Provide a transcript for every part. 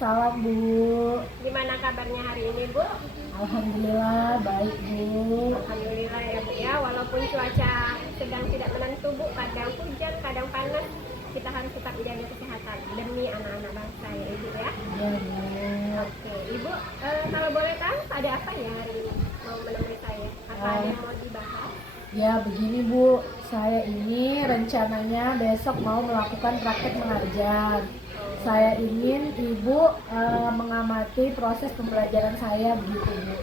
Waalaikumsalam Bu. Gimana kabarnya hari ini, Bu? Alhamdulillah baik Bu. Alhamdulillah ya, Bu ya. Walaupun cuaca sedang tidak menentu, Bu, kadang hujan, kadang panas, kita harus tetap menjaga kesehatan demi anak-anak bangsa ya, Ibu ya. Ya Bu. Oke, Ibu, kalau boleh tahu ada apa ya hari ini mau menemui saya? Apa ada yang mau dibahas? Ya begini Bu, saya ini rencananya besok mau melakukan praktek mengajar. Saya ingin Ibu mengamati proses pembelajaran saya begitu Bu.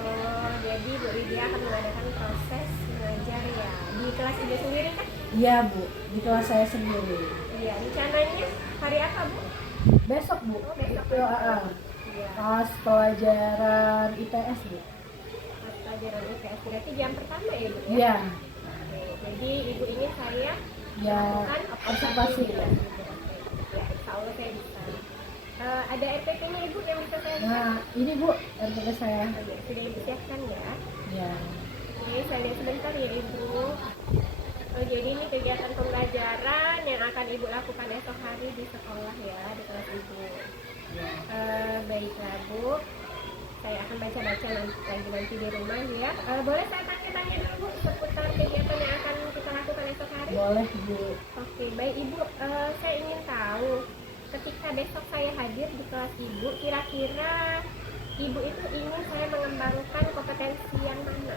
Oh, jadi Bu Lydia akan mengadakan proses mengajar ya di kelas Ibu sendiri kan? Iya Bu, di kelas saya sendiri. Iya, rencananya hari apa, Bu? Besok Bu, Oh, besok. itu Iya. pas pelajaran IPS Bu. Pelajaran IPS berarti jam pertama ya, Bu ya? Iya, Oke, jadi Ibu ingin saya ya melakukan observasi di ya. kelas Ibu. Ya, insya Allah saya bisa. Ada RPP-nya Ibu yang bisa saya lihat? Nah ini Bu, RPP saya. Oh, ya, sudah Ibu siapkan ya. Ya. Oke, saya lihat sebentar ya Ibu. Oh, jadi ini kegiatan pembelajaran yang akan Ibu lakukan esok hari di sekolah ya, di kelas Ibu. Ya. Baiklah Bu, saya akan baca-baca nanti di rumah ya. Boleh saya tanya-tanya dulu Bu seputar kegiatan yang akan kita lakukan esok hari? Boleh Bu. Oke, baik Ibu. Saya ingin tahu ketika besok saya hadir di kelas Ibu, kira-kira Ibu itu ingin saya mengembangkan kompetensi yang mana?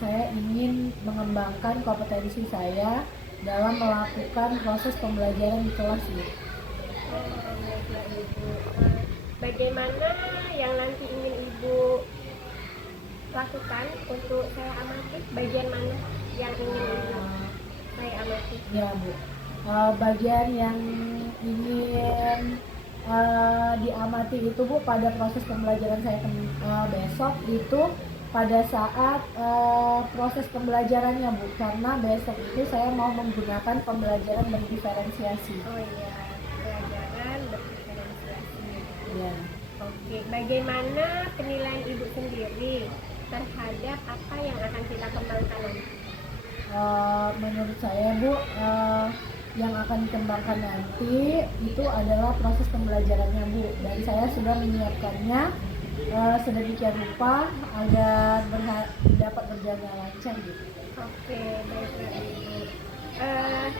Saya ingin mengembangkan kompetensi saya dalam melakukan proses pembelajaran di kelas Bu. Baiklah Ibu. Bagaimana yang nanti ingin Ibu lakukan untuk saya amati? Bagian mana yang ingin saya amati? Ya Bu. Bagian yang ingin diamati itu Bu pada proses pembelajaran saya besok itu pada saat proses pembelajarannya Bu, karena besok itu saya mau menggunakan pembelajaran berdiferensiasi. Oh iya, pelajaran berdiferensiasi. Ya. Oke, bagaimana penilaian Ibu sendiri terhadap apa yang akan kita kembangkan nanti? Menurut saya Bu, yang akan dikembangkan nanti itu adalah proses pembelajarannya Bu, dan saya sudah menyiapkannya sedemikian rupa agar dapat berjalan lancar gitu. Oke, baiklah Ibu.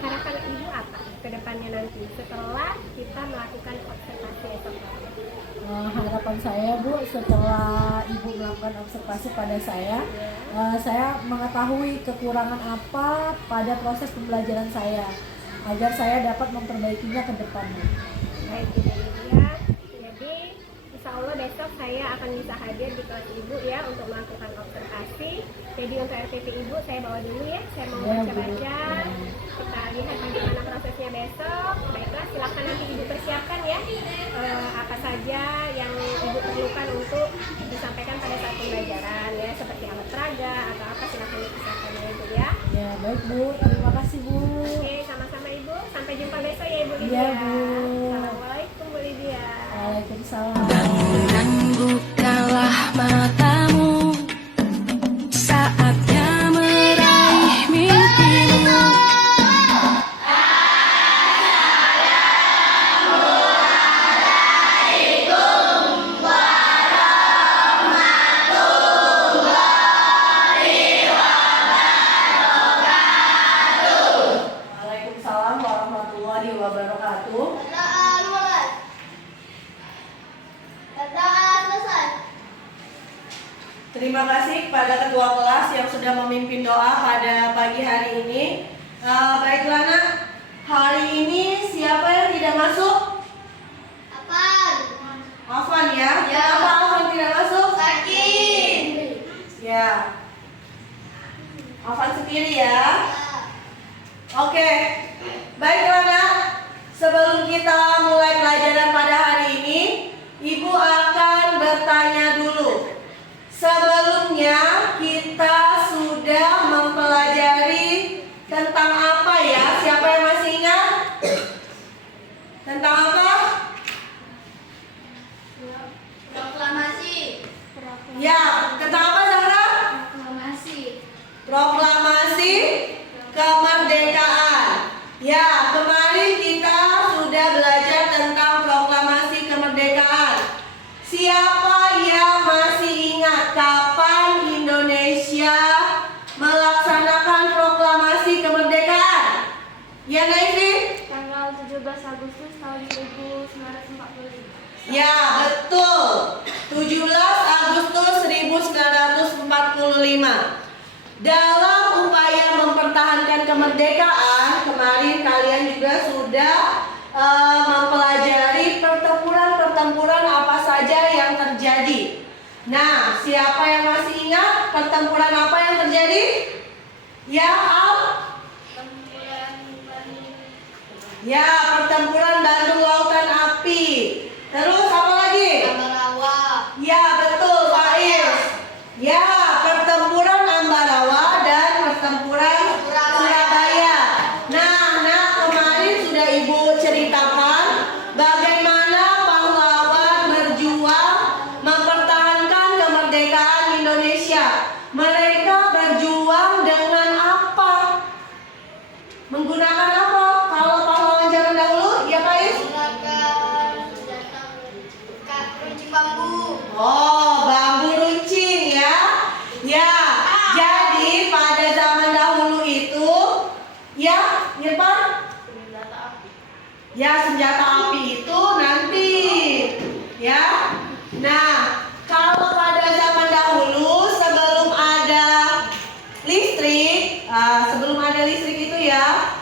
Harapan Ibu apa ke depannya nanti setelah kita melakukan observasi esok hari? Harapan saya Bu, setelah Ibu melakukan observasi pada saya mengetahui kekurangan apa pada proses pembelajaran saya agar saya dapat memperbaikinya ke depannya. Baik Ibu Lydia, jadi insya Allah besok saya akan bisa hadir di kelas Ibu ya untuk melakukan observasi. Jadi untuk RPP Ibu saya bawa dulu ya, saya mau Ya, Bu. baca-baca. Kita lihat bagaimana prosesnya besok. Baiklah, silakan nanti Ibu persiapkan ya apa saja yang Ibu perlukan untuk disampaikan pada saat pembelajaran ya, seperti alat peraga atau apa, silakan dipersiapkan ya Ibu ya. Ya baik Bu, terima kasih Bu. Oke, sama-sama Ibu. Sampai jumpa besok ya Ibu Lydia. Iya, Bu. Assalamualaikum Bu Lydia. Waalaikumsalam. Dan bukalah matamu, saatnya meraih mimpimu. Waalaikumsalam warahmatullahi wabarakatuh. Terima kasih kepada ketua kelas yang sudah memimpin doa pada pagi hari ini. Baiklah nak, hari ini siapa yang tidak masuk? Afwan ya? Ya. Kenapa Afwan tidak masuk? Sakit. Ya. Afwan sendiri ya. Oke. Baiklah nak, sebelum kita mulai pelajaran pada hari ini, Ibu akan bertanya dulu. Sebelumnya kita sudah mempelajari tentang apa ya? Siapa yang masih ingat? Tentang apa? Proklamasi. Ya, tentang apa Zahra? Proklamasi. Proklamasi kemerdekaan. Ya, kemarin kita sudah belajar tentang proklamasi Ya Naifi? Tanggal 17 Agustus tahun 1945. Ya, betul. 17 Agustus 1945. Dalam upaya mempertahankan kemerdekaan, kemarin kalian juga sudah mempelajari pertempuran-pertempuran apa saja yang terjadi. Nah, siapa yang masih ingat pertempuran apa yang terjadi? Ya, Ya, pertempuran Bandung Lautan Api. Terus apa lagi? Ambarawa. Ya, betul, Faiz. Ya, pertempuran Ambarawa dan pertempuran Surabaya. Nah, kemarin sudah Ibu ceritakan bagaimana pahlawan berjuang mempertahankan kemerdekaan Indonesia. Mereka berjuang dengan apa? Menggunakan apa? Kalau pahlawan zaman dahulu, ya Faiz? Menggunakan senjata runcing bambu. Oh, bambu runcing ya. Ya, jadi pada zaman dahulu itu ya, Irfan? Senjata api. Ya, senjata api itu nanti ya. Nah, kalau pada zaman dahulu sebelum ada listrik, itu ya,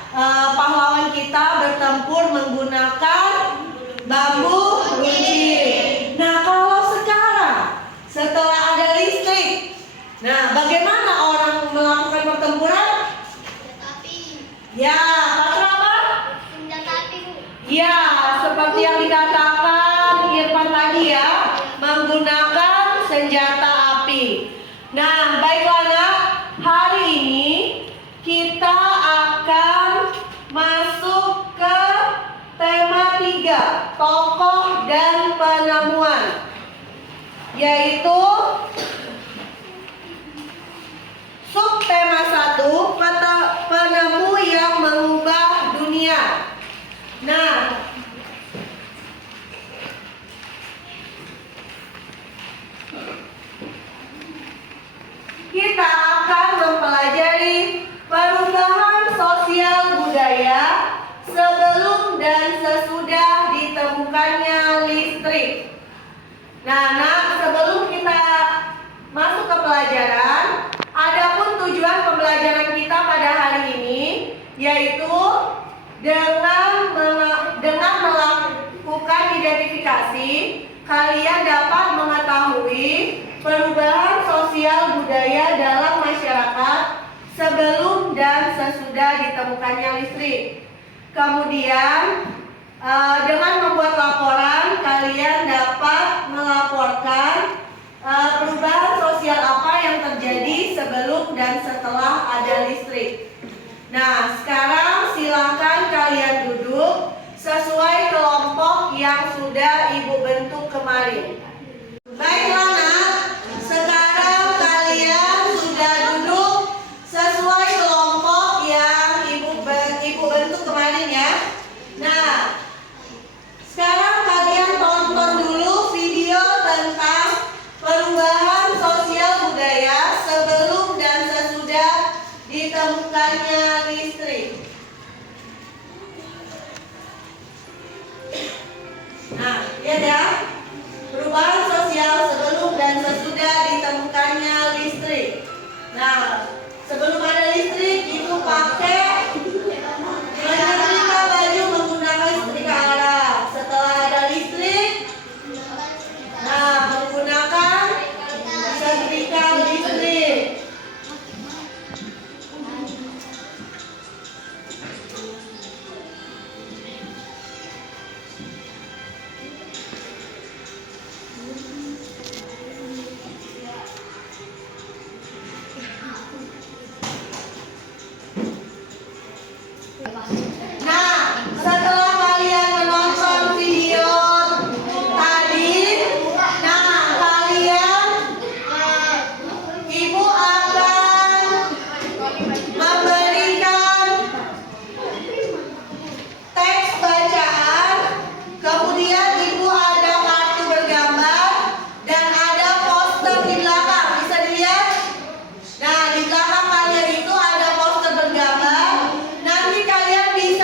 pahlawan kita bertempur menggunakan bambu runcing. Nah, kalau sekarang setelah ada listrik, nah bagaimana orang melakukan pertempuran? Senjata api. Ya, pakai apa? Senjata api, Bu. Ya, seperti yang dikatakan Irfan tadi ya, menggunakan senjata api. Nah, baiklah nak, hari ini kita akan masuk ke tema 3, tokoh dan penemuan, yaitu subtema 1, penemu yang mengubah dunia. Nah, kita akan mempelajari perubahan sosial budaya sebelum dan sesudah ditemukannya listrik. Nah, sebelum kita masuk ke pelajaran, adapun tujuan pembelajaran kita pada hari ini yaitu dengan melakukan identifikasi, kalian dapat mengetahui perubahan sosial budaya dalam masyarakat sebelum dan sesudah ditemukannya listrik. Kemudian dengan membuat laporan, kalian dapat melaporkan perubahan sosial apa yang terjadi sebelum dan setelah ada listrik. Nah, sekarang silakan kalian duduk sesuai kelompok yang sudah Ibu bentuk kemarin. Baiklah nak, sekarang kalian sudah duduk sesuai kelompok yang Ibu bentuk kemarin ya. Nah, sekarang kalian tonton dulu video tentang perubahan sosial budaya sebelum dan sesudah ditemukannya listrik. Nah, lihat ya. Perubahan sosial sebelum dan sesudah ditemukannya listrik. Nah, sebelum ada listrik itu pakai menyetrika baju menggunakan setrika arang. Setelah ada listrik, nah menggunakan setrika listrik. Bisa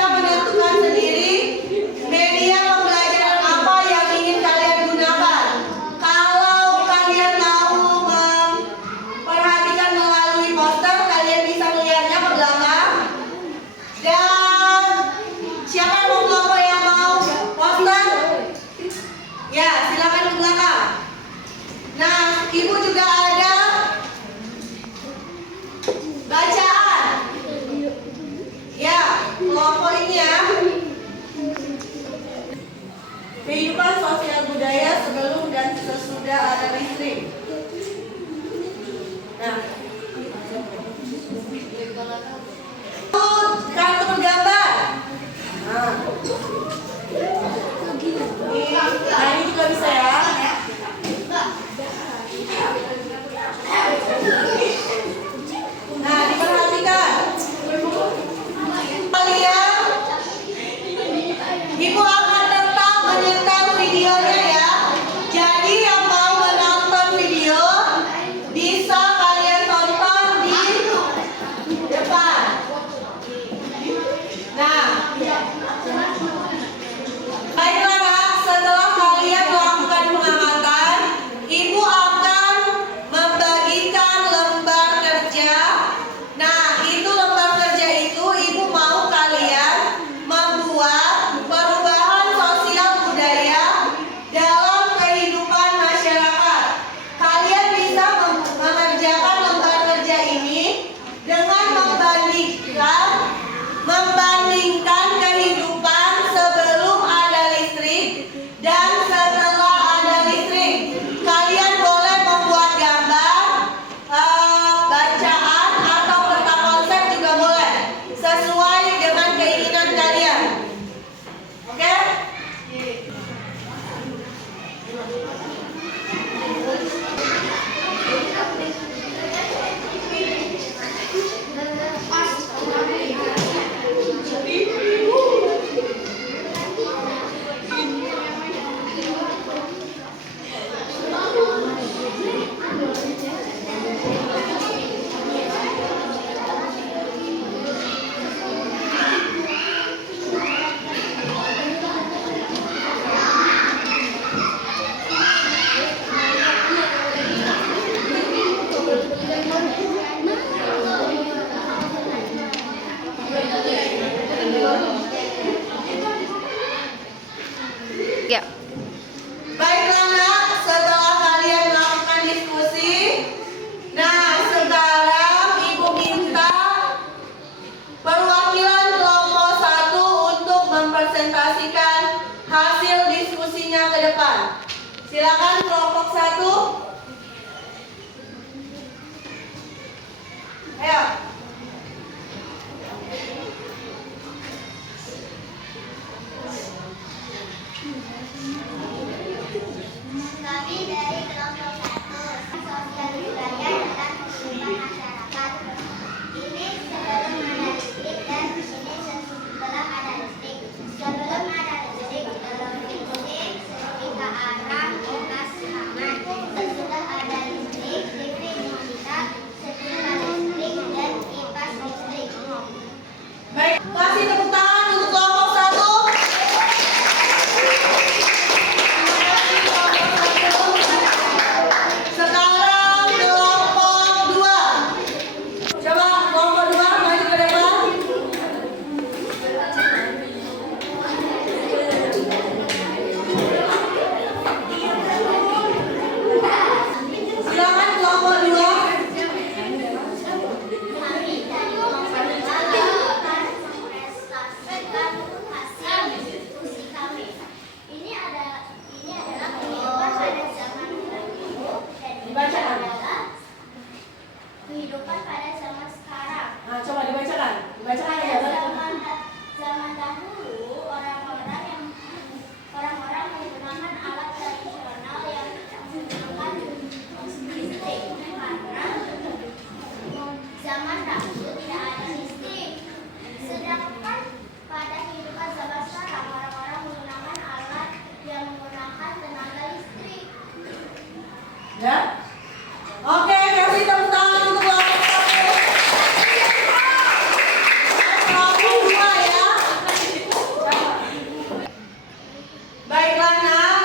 kelompok ini ya. Kehidupan sosial budaya sebelum dan sesudah ada listrik. Nah, kartu bergambar. Nah, ini juga bisa ya. Nah, diperhatikan. Kalian, Ibu akan tetap menyetel videonya ya. Jadi yang mau menonton video bisa kalian tonton di depan. Nah, baiklah Nak, setelah kalian melakukan pengamatan, Ibu akan membagikan lembar kerja. Nah, itu lembar kerja itu Ibu mau kalian membuat perubahan sosial budaya dalam kehidupan masyarakat. Kalian bisa mengerjakan lembar kerja ini dengan membandingkan kehidupan sebelum ada listrik dan setelah ada listrik. Kalian boleh membuat gambar, bacaan atau peta konsep juga boleh, sesuai dengan keinginan kalian. Oke? Baiklah Nak, setelah kalian melakukan diskusi, nah sekarang Ibu minta perwakilan kelompok 1 untuk mempresentasikan hasil diskusinya ke depan. Silakan kelompok 1. Ayo. Kami dari kelompok 1 sosial budaya dalam kehidupan masyarakat. Ini sebelum ada listrik dan ini setelah ada listrik. Sebelum ada listrik, televisi, setrika arang, kipas aman. Sesudah ada listrik, TV digital, setrika listrik dan kipas listrik. Baik, kasih tepuk tangan untuk kelompok 1. Sekarang kelompok 2. Coba kelompok 2 maju ke depan. Silakan kelompok 2. Kami dari kelompok 2 akan mempresentasikan hasil diskusi kami. Ini adalah kehidupan pada zaman dahulu dan ini Dibacakan. adalah kehidupan pada zaman sekarang. Nah, coba dibacakan. Dibacakan Pada ya. zaman dahulu orang-orang menggunakan alat tradisional yang menggunakan listrik karena zaman dahulu tidak ada listrik. Sedangkan pada kehidupan zaman sekarang orang-orang menggunakan alat yang menggunakan tenaga listrik. Ya. Oke, kasih tepuk tangan untuk kelompok 1. Kelompok 2 ya. Baiklah Nak,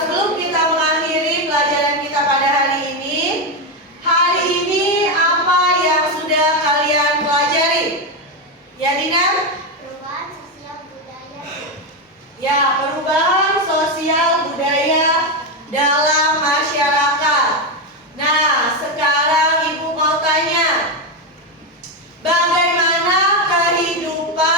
sebelum kita mengakhiri pelajaran kita pada hari ini apa yang sudah kalian pelajari? Ya Dina? Perubahan sosial budaya. Ya, perubahan sosial budaya dalam masyarakat. Nah, sekarang Ibu mau tanya, bagaimana kehidupan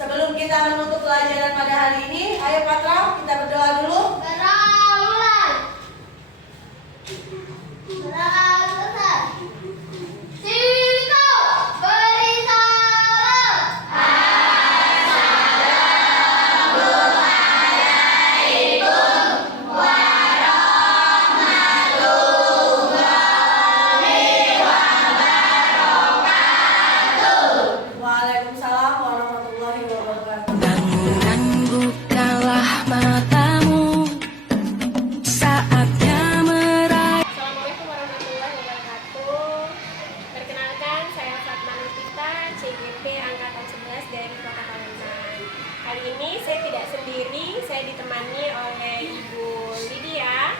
Sebelum kita menutup pelajaran pada hari ini, ayo Patra, kita berdoa dulu. Berawulan. Berawulan. Siko beri salam. Waalaikumsalam warahmatullahi wabarakatuh. Bangun bukalah matamu. Saatnya meraih. Assalamualaikum warahmatullahi wabarakatuh. Perkenalkan, saya Fatma Nurtita, CGP Angkatan 11 dari Kota Palembang. Kali ini saya tidak sendiri, saya ditemani oleh Ibu Lydia,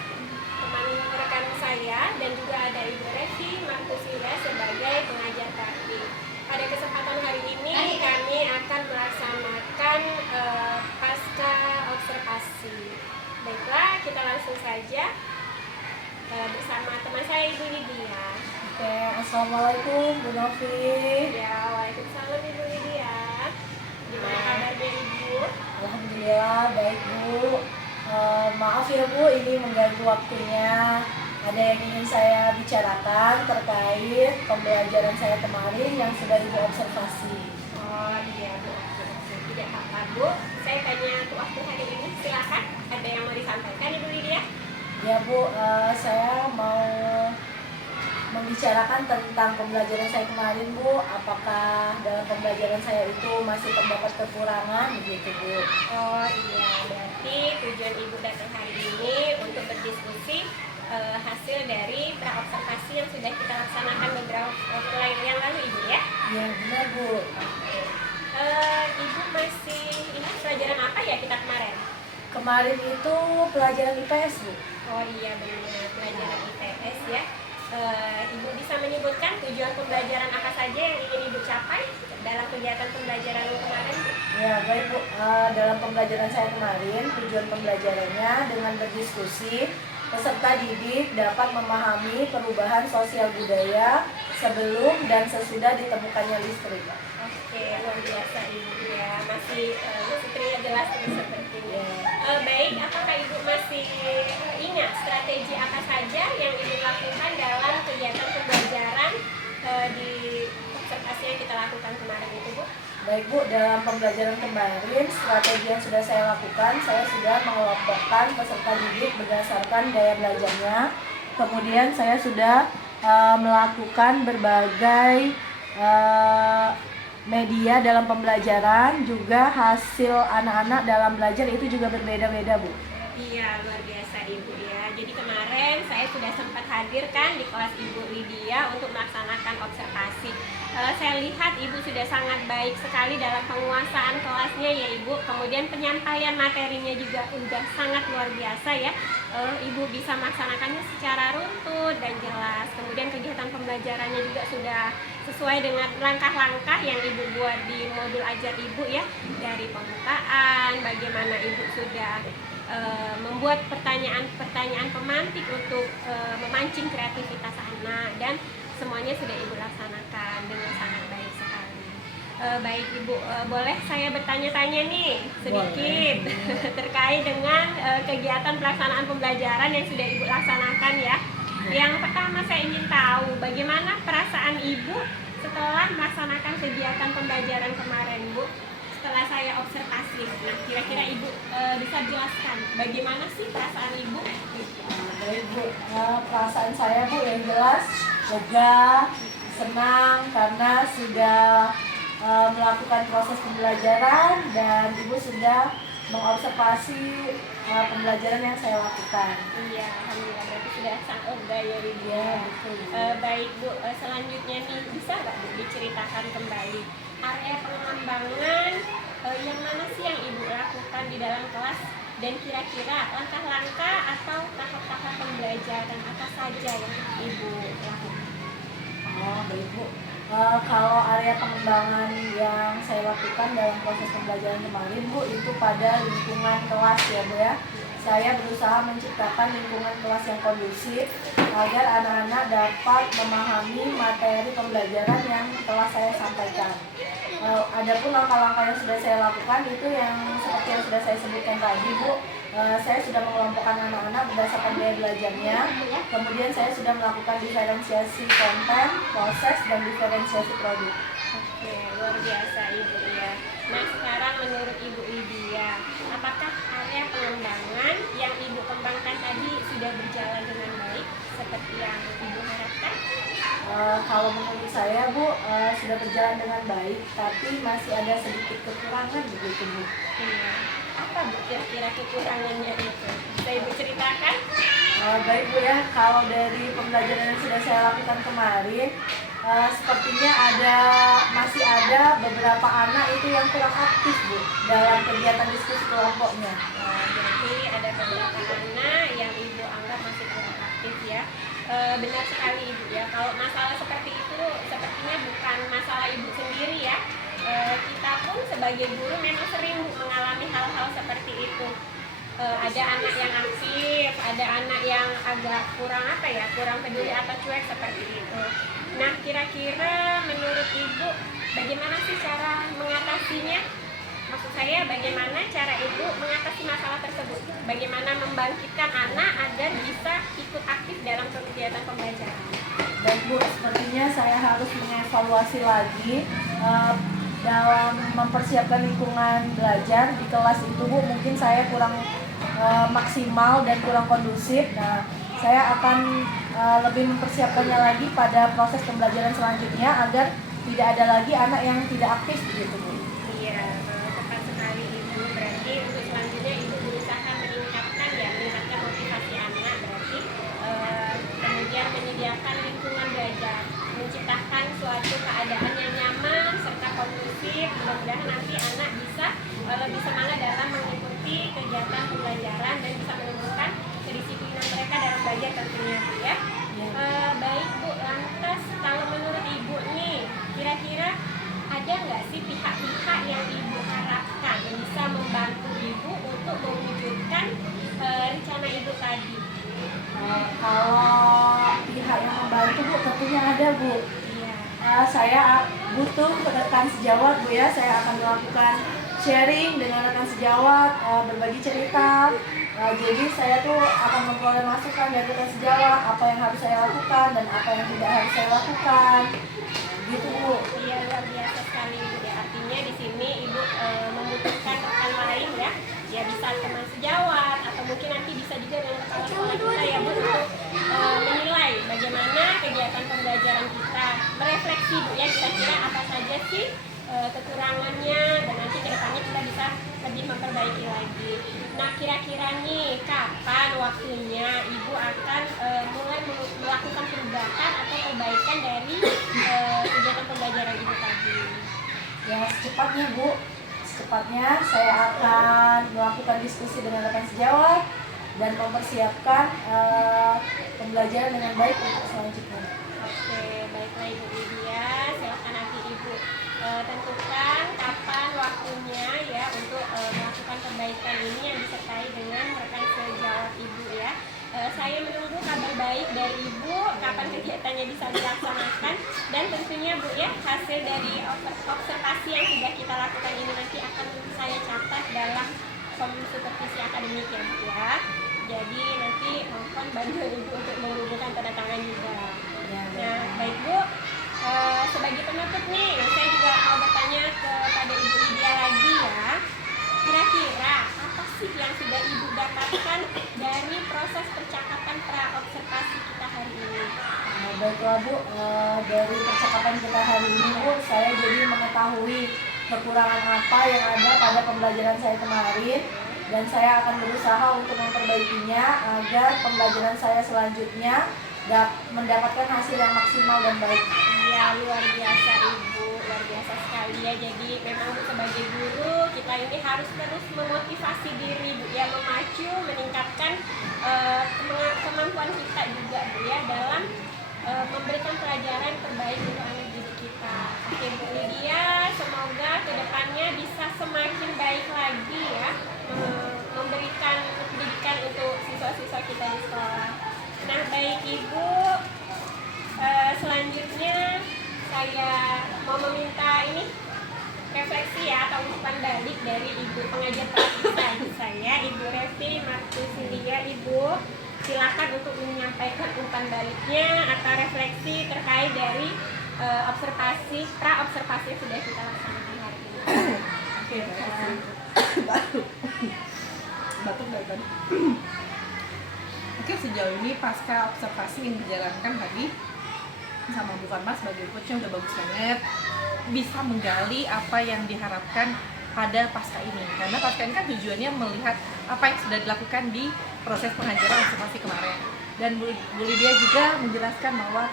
teman rekan saya, dan juga ada Ibu Revi Markusila sebagai pengajar praktik. Pada kesempatan hari ini kami akan melaksanakan pasca observasi. Baiklah, kita langsung saja bersama teman saya Ibu Lydia. Oke, assalamualaikum Bu Novi. Ya, waalaikumsalam Ibu Lydia. Gimana kabarnya Ibu? Alhamdulillah baik Bu. Maaf ya Bu, ini mengganggu waktunya. Ada yang ingin saya bicarakan terkait pembelajaran saya kemarin yang sudah Ibu observasi. Oh iya Bu, tidak apa-apa Bu. Saya tanya untuk waktu hari ini, silakan. Ada yang mau disampaikan Ibu Lydia? Ya Bu, saya mau membicarakan tentang pembelajaran saya kemarin Bu. Apakah dalam pembelajaran saya itu masih terdapat kekurangan begitu Bu? Oh iya, berarti tujuan Ibu datang hari ini untuk berdiskusi hasil dari praobservasi yang sudah kita laksanakan beberapa waktu yang lalu Ibu ya? Ya benar Bu. Ibu masih ingat pelajaran apa ya kita kemarin? Kemarin itu pelajaran IPS Bu. Oh iya benar, pelajaran IPS ya. Ibu bisa menyebutkan tujuan pembelajaran apa saja yang ingin Ibu capai dalam kegiatan pembelajaran kemarin? Ya baik Bu, dalam pembelajaran saya kemarin tujuan pembelajarannya dengan berdiskusi peserta didik dapat memahami perubahan sosial budaya sebelum dan sesudah ditemukannya listrik. Oke, luar biasa Ibu ya, masih fiturnya jelas nih sepertinya. Baik, apakah Ibu masih ingat strategi apa saja yang Ibu lakukan dalam kegiatan pembelajaran di observasi yang kita lakukan kemarin itu Bu? Baik Bu, dalam pembelajaran kemarin strategi yang sudah saya lakukan, saya sudah mengelompokkan peserta didik berdasarkan gaya belajarnya. Kemudian saya sudah melakukan berbagai media dalam pembelajaran, juga hasil anak-anak dalam belajar itu juga berbeda-beda Bu. Iya, luar biasa Ibu ya. Jadi kemarin saya sudah sempat hadirkan di kelas Ibu Lydia untuk melaksanakan observasi. Saya lihat Ibu sudah sangat baik sekali dalam penguasaan kelasnya ya Ibu. Kemudian penyampaian materinya juga sudah sangat luar biasa ya. Ibu bisa melaksanakannya secara runtut dan jelas. Kemudian kegiatan pembelajarannya juga sudah sesuai dengan langkah-langkah yang Ibu buat di modul ajar Ibu ya. Dari pembukaan, bagaimana Ibu sudah membuat pertanyaan-pertanyaan pemantik untuk memancing kreativitas anak, dan semuanya sudah Ibu laksanakan dengan sangat baik sekali. Baik Ibu, boleh saya bertanya-tanya nih sedikit terkait dengan kegiatan pelaksanaan pembelajaran yang sudah Ibu laksanakan ya. Yang pertama saya ingin tahu bagaimana perasaan Ibu setelah melaksanakan kegiatan pembelajaran kemarin Bu. Setelah saya observasi, nah kira-kira Ibu bisa jelaskan bagaimana sih perasaan Ibu? Baik Bu, perasaan saya Bu yang jelas lega, senang karena sudah melakukan proses pembelajaran dan Ibu sudah mengobservasi pembelajaran yang saya lakukan. Iya, alhamdulillah berarti sudah sangat lega ya Ibu. Ya, betul. Baik Bu, selanjutnya nih bisa nggak Bu diceritakan kembali area pengembangan yang mana sih yang Ibu lakukan di dalam kelas, dan kira-kira langkah-langkah atau tahap-tahap pembelajaran apa saja yang Ibu lakukan? Oh, baik Bu. Kalau area pengembangan yang saya lakukan dalam proses pembelajaran kemarin Bu, itu pada lingkungan kelas ya Bu ya. Saya berusaha menciptakan lingkungan kelas yang kondusif agar anak-anak dapat memahami materi pembelajaran yang telah saya sampaikan. Adapun langkah-langkah yang sudah saya lakukan itu yang seperti yang sudah saya sebutkan tadi, Bu. Saya sudah mengelompokkan anak-anak berdasarkan gaya belajarnya. Kemudian saya sudah melakukan diferensiasi konten, proses, dan diferensiasi produk. Oke, luar biasa Ibu ya. Nah sekarang menurut Ibu Lydia, apakah area pengembangan yang Ibu kembangkan tadi sudah berjalan dengan baik seperti yang Ibu harapkan? Kalau menurut saya, Bu, sudah berjalan dengan baik, tapi masih ada sedikit kekurangan begitu, Bu. Iya. Apa Bu kira-kira kekurangannya itu? Bisa Ibu ceritakan? Baik, Bu ya, kalau dari pembelajaran yang sudah saya lakukan kemarin, sepertinya masih ada beberapa anak itu yang kurang aktif, Bu, dalam kegiatan diskusi kelompoknya. Jadi ada beberapa anak yang Ibu anggap masih kurang aktif ya. Benar sekali Ibu ya, kalau masalah seperti itu sepertinya bukan masalah Ibu sendiri ya. Kita pun sebagai guru memang sering mengalami hal-hal seperti itu. Ada anak yang aktif, ada anak yang agak kurang kurang peduli atau cuek seperti itu. Nah kira-kira menurut Ibu bagaimana sih cara mengatasinya? Maksud saya bagaimana cara Ibu mengatasi masalah tersebut? Bagaimana membangkitkan anak agar bisa ikut aktif dalam kegiatan pembelajaran? Dan Bu, sepertinya saya harus mengevaluasi lagi dalam mempersiapkan lingkungan belajar di kelas itu, Bu. Mungkin saya kurang maksimal dan kurang kondusif. Nah, saya akan lebih mempersiapkannya lagi pada proses pembelajaran selanjutnya agar tidak ada lagi anak yang tidak aktif begitu, Bu. Iya, tepat sekali Ibu. Berarti untuk selanjutnya Ibu berusaha meningkatkan motivasi anak. Berarti kemudian menyediakan lingkungan belajar, menciptakan suatu keadaan yang nyaman serta kondusif. Mudah-mudahan nanti anak bisa lebih semangat dalam mengikuti kegiatan pembelajaran dan bisa menumbuhkan kedisiplinan mereka dalam belajar tentunya, Bu ya. Baik Bu, lantas kalau menurut Ibu nih, kira-kira ada nggak sih pihak-pihak yang Ibu harapkan bisa membantu Ibu untuk mewujudkan rencana Ibu tadi? Kalau pihak yang membantu, Bu, tentunya ada, Bu. Iya. Saya butuh rekan sejawat, Bu ya. Saya akan melakukan sharing dengan rekan sejawat, berbagi cerita. Jadi saya tuh akan memperoleh masukan dari rekan sejawat, apa yang harus saya lakukan dan apa yang tidak harus saya lakukan. Gitu, Bu. Iya, luar biasa sekali Ibu ya. Artinya di sini Ibu membutuhkan rekan lain ya. Ya bisa teman sejawat atau mungkin nanti bisa juga dengan kepala sekolah kita ya Bu untuk menilai bagaimana kegiatan pembelajaran kita, merefleksi Bu ya kira-kira apa saja sih kekurangannya dan nanti kedepannya kita bisa lebih memperbaiki lagi. Nah kira-kira nih kapan waktunya Ibu akan mulai melakukan perubahan atau perbaikan dari kegiatan pembelajaran Ibu tadi? Ya, secepatnya, Bu. Secepatnya saya akan melakukan diskusi dengan rekan sejawat dan mempersiapkan pembelajaran dengan baik untuk selanjutnya. Oke, baiklah Ibu Lydia, silakan nanti Ibu tentukan kapan waktunya ya untuk melakukan perbaikan ini yang disertai dengan rekan sejawat Ibu ya. Saya menunggu kabar baik dari Ibu kapan kegiatannya bisa dilaksanakan dan tentunya Bu ya hasil dari observasi yang sudah kita lakukan ini nanti akan saya catat dalam supervisi akademik ya Bu ya. Jadi nanti mohon bantuan Ibu untuk menghubungkan tanda tangan juga. Nah baik Bu, sebagai penutup nih saya juga mau bertanya kepada Ibu Lydia lagi ya. Kira-kira apa sih yang sudah Ibu dapatkan dari proses percakapan pra-observasi kita hari ini? Baiklah Bu, dari percakapan kita hari ini, Bu, saya jadi mengetahui kekurangan apa yang ada pada pembelajaran saya kemarin dan saya akan berusaha untuk memperbaikinya agar pembelajaran saya selanjutnya mendapatkan hasil yang maksimal dan baik. Iya, luar biasa Ibu, luar biasa sekali ya. Jadi memang Bu sebagai guru kita ini harus terus memotivasi diri Bu ya, memacu, meningkatkan kemampuan kita juga Bu ya dalam memberikan pelajaran terbaik untuk anak didik kita. Oke Bu Lydia, semoga kedepannya bisa semakin baik lagi ya memberikan pendidikan untuk siswa-siswa kita di sekolah. Nah baik Ibu, selanjutnya saya mau meminta ini dari Ibu pengajar praktis saya, Ibu Revi Martusilia. Ibu, silakan untuk menyampaikan umpan baliknya atau refleksi terkait dari pra-observasi yang sudah kita laksanakan hari ini. Oke, batuk dari tadi. Oke, sejauh ini pasca observasi yang dijalankan tadi sama Bu Fatma sebagai coachnya udah bagus banget, bisa menggali apa yang diharapkan pada pasca ini. Karena pasca ini kan tujuannya melihat apa yang sudah dilakukan di proses pengajaran observasi kemarin. Dan Bu Lydia juga menjelaskan bahwa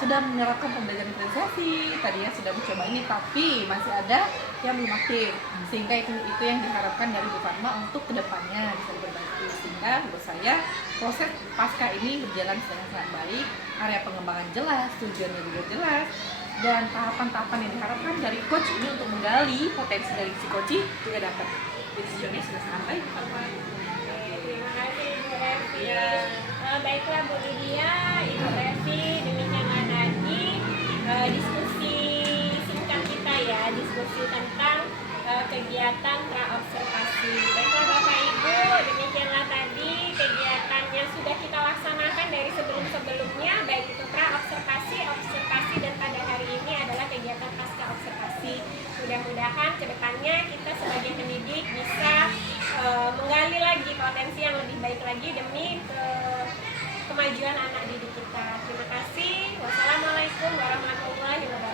sudah menerapkan pembelajaran diferensiasi, tadinya sudah mencoba ini, tapi masih ada yang belum aktif. Sehingga itu yang diharapkan dari Bu Fatma untuk kedepannya bisa berbagi. Sehingga menurut saya proses pasca ini berjalan dengan sangat baik, area pengembangan jelas, tujuannya juga jelas, dan tahapan-tahapan yang diharapkan dari coach ini untuk menggali potensi dari si coach juga dapat. Jadi tujuannya sudah sangat baik, Bu Fatma. Terima kasih Ibu Revi. Baiklah Bu Lydia, Ibu Revi, demikianlah tadi diskusi singkat kita ya, diskusi tentang kegiatan pra-observasi. Baiklah Bapak Ibu, demikianlah tadi kegiatan yang sudah kita laksanakan dari sebelum-sebelumnya, baik itu pra-observasi, observasi, dan pada hari ini adalah kegiatan pasca observasi. Mudah-mudahan kedepannya kita sebagai pendidik bisa menggali lagi potensi yang lebih baik lagi demi kemajuan anak didik kita. Terima kasih. Wassalamualaikum warahmatullahi wabarakatuh.